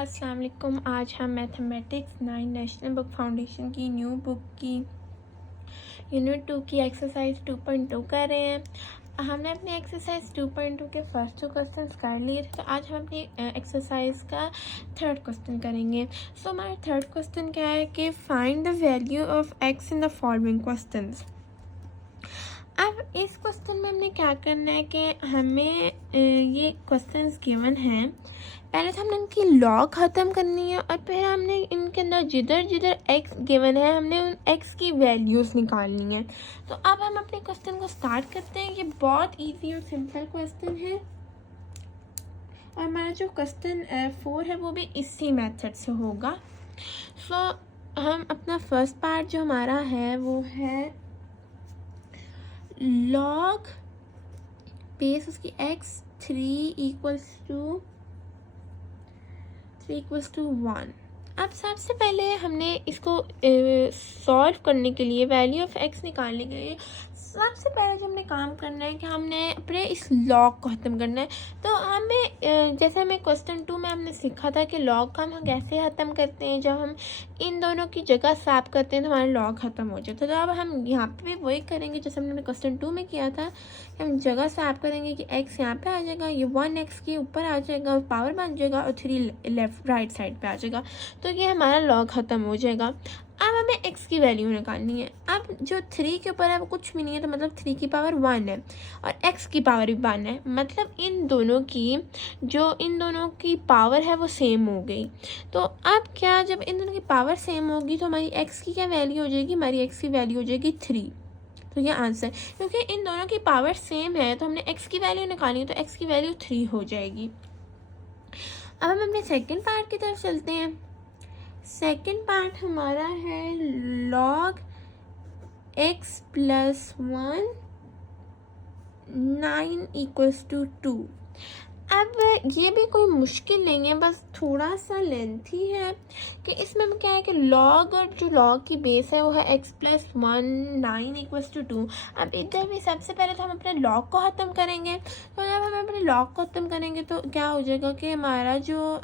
अस्सलाम वालेकुम। आज हम मैथमेटिक्स 9 नेशनल बुक फाउंडेशन की न्यू बुक की यूनिट 2 की एक्सरसाइज 2.2 कर रहे हैं। हमने अपनी एक्सरसाइज 2.2 के फर्स्ट 2 क्वेश्चन कर लिए थे, तो आज हम अपनी एक्सरसाइज का थर्ड क्वेश्चन करेंगे। सो हमारा थर्ड क्वेश्चन क्या है कि find the value of x in the following questions. अब इस क्वेश्चन में हमने क्या करना है कि हमें ये क्वेश्चंस गिवन हैं। पहले तो हमने इनकी लॉग ख़त्म करनी है और फिर हमने इनके अंदर जिधर जिधर एक्स गिवन है हमने उन एक्स की वैल्यूज़ निकालनी है। तो अब हम अपने क्वेश्चन को स्टार्ट करते हैं। ये बहुत इजी और सिंपल क्वेश्चन है और हमारा जो क्वेश्चन 4 है वो भी इसी मेथड से होगा। सो हम अपना फर्स्ट पार्ट जो हमारा है वो है लॉग बेस उसकी एक्स 3 इक्वल्स टू 1। अब सबसे पहले हमने इसको सॉल्व करने के लिए वैल्यू ऑफ एक्स निकालने के लिए सबसे पहले जो हमने काम करना है कि हमने अपने इस लॉग को ख़त्म करना है। तो हमें जैसे हमें क्वेश्चन 2 में हमने सीखा था कि लॉग का हम कैसे ख़त्म करते हैं, जब हम इन दोनों की जगह स्वैप करते हैं तो हमारा लॉग ख़त्म हो जाता है। तो अब हम यहाँ पे भी वही करेंगे जैसे हमने क्वेश्चन 2 में किया था कि हम जगह स्वैप करेंगे कि एक्स यहाँ पे आ जाएगा, ये 1 एक्स के ऊपर आ जाएगा और पावर बन जाएगा और 3 लेफ्ट राइट साइड पे आ जाएगा। तो ये हमारा लॉग ख़त्म हो जाएगा। अब हमें x की वैल्यू निकालनी है। अब जो 3 के ऊपर है वो कुछ भी नहीं है, तो मतलब 3 की पावर 1 है और x की पावर भी 1 है, मतलब इन दोनों की पावर है वो सेम हो गई। तो अब क्या, जब इन दोनों की पावर सेम होगी तो हमारी x की क्या वैल्यू हो जाएगी, हमारी x की वैल्यू हो जाएगी 3। तो ये आंसर, क्योंकि इन दोनों की पावर सेम है तो हमने x की वैल्यू निकाली, तो x की वैल्यू 3 हो जाएगी। अब हम अपने सेकेंड पार्ट की तरफ चलते हैं। सेकेंड पार्ट हमारा है log x plus 1 9 equals to 2। अब ये भी कोई मुश्किल नहीं है, बस थोड़ा सा लेंथी है कि इसमें हम क्या है कि log और जो log की बेस है वो है x प्लस 1 9 इक्वल्स टू 2। अब इधर भी सबसे पहले तो हम अपने log को ख़त्म करेंगे। तो जब हम अपने log को ख़त्म करेंगे तो क्या हो जाएगा कि हमारा जो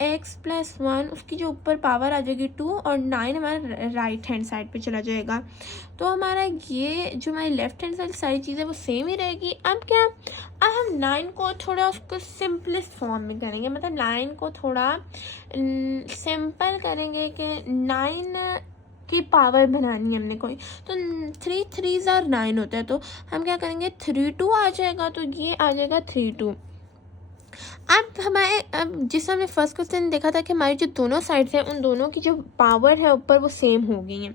x प्लस 1 उसकी जो ऊपर पावर आ जाएगी 2 और 9 हमारा राइट हैंड साइड पे चला जाएगा। तो हमारा ये जो हमारी लेफ्ट हैंड साइड सारी चीज़ें वो सेम ही रहेगी। अब क्या, अब हम 9 को थोड़ा उसको सिंपलेस्ट फॉर्म में करेंगे, मतलब 9 को थोड़ा सिंपल करेंगे कि 9 की पावर बनानी है हमने कोई। तो 3 3s और 9 होता है, तो हम क्या करेंगे 3 2 आ जाएगा, तो ये आ जाएगा 3 2। अब जिस हमने फर्स्ट क्वेश्चन देखा था कि हमारी जो दोनों साइड्स हैं उन दोनों की जो पावर है ऊपर वो सेम हो गई हैं,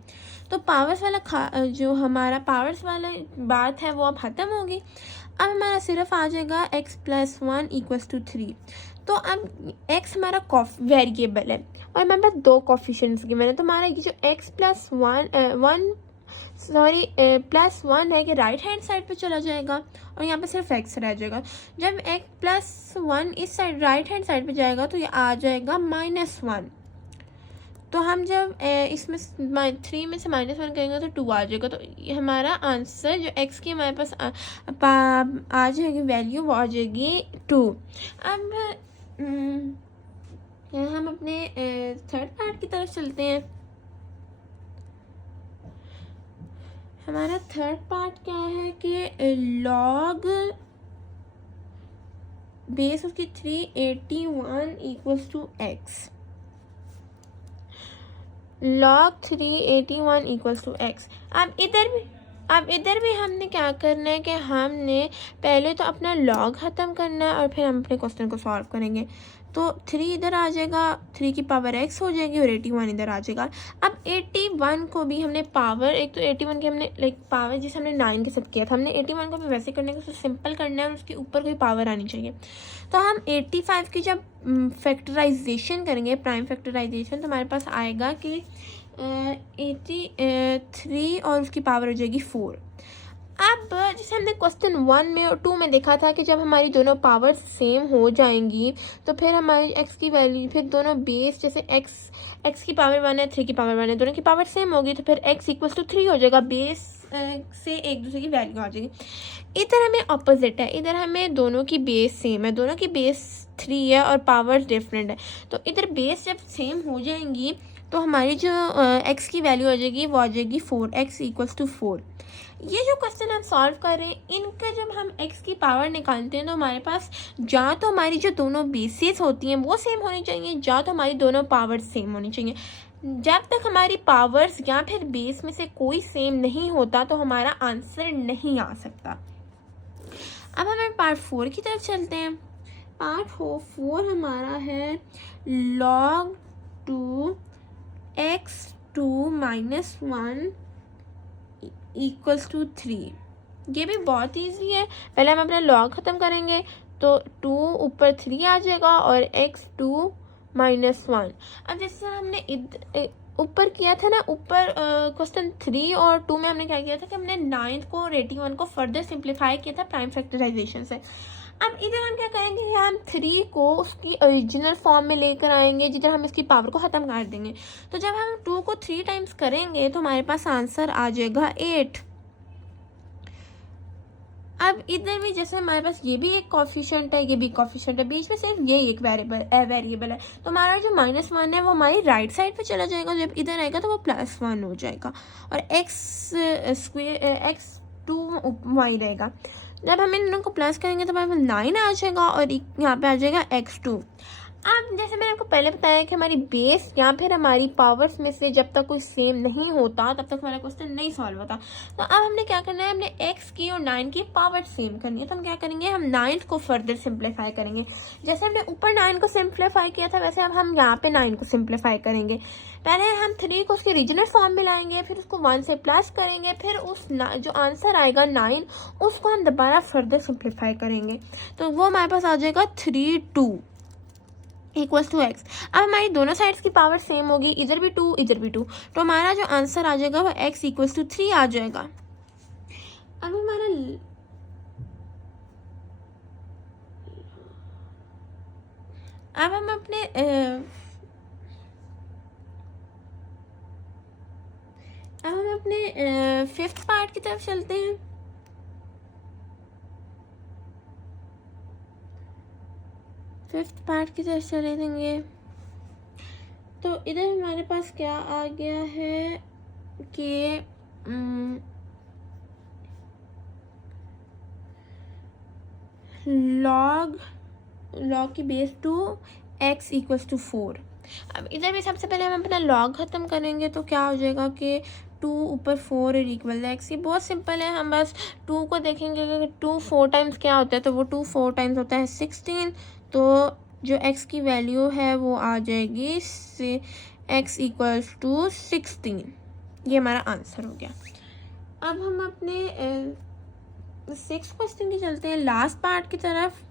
तो पावर्स वाला जो हमारा पावर्स वाला बात है वो अब ख़त्म होगी। अब हमारा सिर्फ आ जाएगा x प्लस 1 इक्वल्स टू 3। तो अब x हमारा वेरिएबल है और हमारे पास 2 कोफिशिएंट्स की मैंने, तो हमारा ये जो x प्लस 1 है कि राइट हैंड साइड पे चला जाएगा और यहाँ पे सिर्फ x रह जाएगा। जब x प्लस 1 इस साइड राइट हैंड साइड पे जाएगा तो ये आ जाएगा -1। तो हम जब इसमें 3 में से -1 करेंगे तो 2 आ जाएगा। तो ये हमारा आंसर जो x की हमारे पास आ जाएगी वैल्यू वो आ जाएगी 2। अब हम अपने थर्ड पार्ट की तरफ चलते हैं। हमारा थर्ड पार्ट क्या है कि लॉग बेस उसकी 381 equals to X. log 381 equals to X. अब इधर भी हमने क्या करना है कि हमने पहले तो अपना log ख़त्म करना है और फिर हम अपने क्वेश्चन को सॉल्व करेंगे। तो 3 इधर आ जाएगा, 3 की पावर x हो जाएगी और 81 इधर आ जाएगा। अब 81 को भी हमने पावर, एक तो 81 की हमने पावर जिसे हमने 9 के साथ किया था, हमने 81 को भी वैसे करने का उसको सिंपल करना है और उसके ऊपर कोई पावर आनी चाहिए। तो हम 85 की जब फैक्टराइजेशन करेंगे, प्राइम फैक्टराइजेशन, तो हमारे पास आएगा कि 83 और उसकी पावर हो जाएगी 4। अब जैसे हमने क्वेश्चन 1 में और 2 में देखा था कि जब हमारी दोनों पावर सेम हो जाएंगी तो फिर हमारी x की वैल्यू, फिर दोनों बेस जैसे x की पावर 1 है, 3 की पावर 1 है, दोनों की पावर सेम होगी तो फिर x इक्वल्स टू 3 हो जाएगा। बेस से एक दूसरे की वैल्यू आ जाएगी। इधर हमें अपोजिट है, इधर हमें दोनों की बेस सेम है, दोनों की बेस 3 है और पावर्स डिफरेंट है। तो इधर बेस जब सेम हो जाएंगी तो हमारी जो x की वैल्यू आ जाएगी वो आ जाएगी 4x इक्वल्स टू 4। ये जो क्वेश्चन हम सॉल्व कर रहे हैं, इनका जब हम x की पावर निकालते हैं तो हमारे पास या तो हमारी जो दोनों बेसिस होती हैं वो सेम होनी चाहिए, या तो हमारी दोनों पावर्स सेम होनी चाहिए। जब तक हमारी पावर्स या फिर बेस में से कोई सेम नहीं होता तो हमारा आंसर नहीं आ सकता। अब हमें पार्ट 4 की तरफ चलते हैं। पार्ट 4 हमारा है log 2x2 minus 1 equals to 3। ये भी बहुत ईजी है। पहले हम अपना लॉग ख़त्म करेंगे तो 2 ऊपर 3 आ जाएगा और x2 माइनस 1। अब जैसे हमने ऊपर किया था ना, ऊपर क्वेश्चन 3 और 2 में हमने क्या किया था कि हमने 9th को और 81 को फर्दर सिंप्लीफाई किया था प्राइम फैक्टराइजेशन से। अब इधर हम क्या करेंगे, हम 3 को उसकी ओरिजिनल फॉर्म में लेकर आएंगे जिधर हम इसकी पावर को ख़त्म कर देंगे। तो जब हम 2 को 3 टाइम्स करेंगे तो हमारे पास आंसर आ जाएगा 8। अब इधर भी जैसे हमारे पास ये भी एक कोफिशिएंट है, ये भी कोफिशिएंट है, बीच में सिर्फ ये एक वेरिएबल है। तो हमारा जो -1 है वो हमारी राइट साइड पे चला जाएगा, जब इधर आएगा तो वो +1 हो जाएगा और x2 वही रहेगा। जब हम इन दोनों को प्लस करेंगे तो हमारे पास 9 आ जाएगा और यहाँ पे आ जाएगा x2। अब जैसे मैंने आपको पहले बताया कि हमारी बेस या फिर हमारी पावर्स में से जब तक कोई सेम नहीं होता तब तक हमारा क्वेश्चन नहीं सॉल्व होता। तो अब हमने क्या करना है, हमने x की और 9 की पावर सेम करनी है। तो हम क्या करेंगे, हम 9 को फर्दर सिंप्लीफाई करेंगे। जैसे हमने ऊपर 9 को सिंप्लीफाई किया था वैसे अब हम यहाँ पे 9 को सिंप्लीफाई करेंगे। पहले हम 3 को उसके ओरिजिनल फॉर्म में लाएंगे, फिर उसको 1 से प्लस करेंगे, फिर उस जो आंसर आएगा 9 उसको हम दोबारा फर्दर सिंप्लीफाई करेंगे। तो वो हमारे पास आ जाएगा 3/2 इक्वल्स टू x। अब हमारी दोनों साइड्स की पावर सेम होगी, इधर भी 2 इधर भी 2, तो हमारा जो आंसर आ जाएगा वो x इक्वल्स टू 3 आ जाएगा। अब हमारा अब हम अपने फिफ्थ पार्ट की तरफ चलते हैं। फिफ्थ पार्ट की तरफ चले देंगे। तो इधर हमारे पास क्या आ गया है कि लॉग की बेस 2 x इक्वल्स टू 4। अब इधर भी सबसे पहले हम अपना लॉग ख़त्म करेंगे तो क्या हो जाएगा कि 2 ऊपर 4 और इक्वल x। ये बहुत सिंपल है, हम बस 2 को देखेंगे कि 2 4 टाइम्स क्या होता है, तो वो 2 4 टाइम्स होता है 16। तो जो x की वैल्यू है वो आ जाएगी x इक्वल्स टू 16। ये हमारा आंसर हो गया। अब हम अपने 6th क्वेश्चन की चलते हैं, लास्ट पार्ट की तरफ।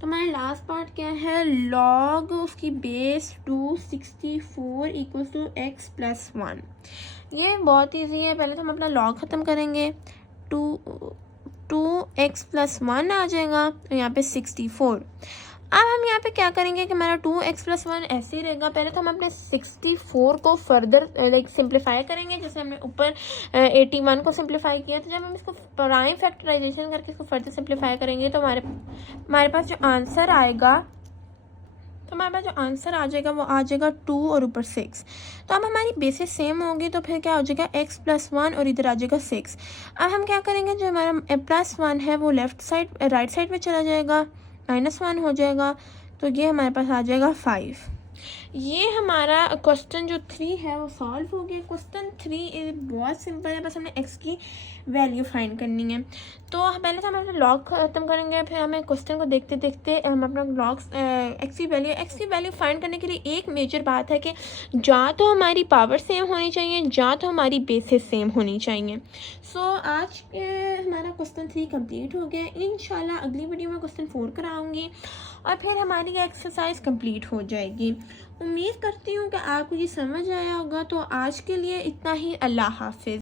तो हमारा लास्ट पार्ट क्या है, लॉग उसकी base 264 equals to x plus 1। ये बहुत ईजी है। पहले तो हम अपना लॉग ख़त्म करेंगे, 2x प्लस 1 आ जाएगा, तो यहाँ पे 64। अब हम यहाँ पे क्या करेंगे कि हमारा 2x प्लस 1 ऐसे ही रहेगा। पहले तो हम अपने 64 को फर्दर सिंप्लीफाई करेंगे, जैसे हमने ऊपर 81 को सिंप्लीफाई किया। तो जब हम इसको प्राइम फैक्टराइजेशन करके इसको फर्दर सिंप्लीफाई करेंगे तो हमारे पास जो आंसर आएगा वो आ जाएगा 2 और ऊपर 6। तो अब हमारी बेसिस सेम होगी तो फिर क्या हो जाएगा, x प्लस 1 और इधर आ जाएगा 6। अब हम क्या करेंगे, जो हमारा +1 है वो राइट साइड में चला जाएगा, -1 हो जाएगा, तो ये हमारे पास आ जाएगा 5। ये हमारा क्वेश्चन जो 3 है वो सॉल्व हो गया। क्वेश्चन 3 बहुत सिंपल है, बस हमें x की वैल्यू फाइंड करनी है। तो पहले तो हम अपना लॉग ख़त्म करेंगे, फिर हमें क्वेश्चन को देखते देखते हम अपना लॉग x की वैल्यू फाइंड करने के लिए एक मेजर बात है कि या तो हमारी पावर सेम होनी चाहिए या तो हमारी बेसिस सेम होनी चाहिए। सो आज हमारा क्वेश्चन 3 कंप्लीट हो गया। इंशाल्लाह अगली वीडियो में क्वेश्चन 4 कराऊंगी और फिर हमारी एक्सरसाइज कंप्लीट हो जाएगी। उम्मीद करती हूँ कि आपको ये समझ आया होगा। तो आज के लिए इतना ही। अल्लाह हाफिज़।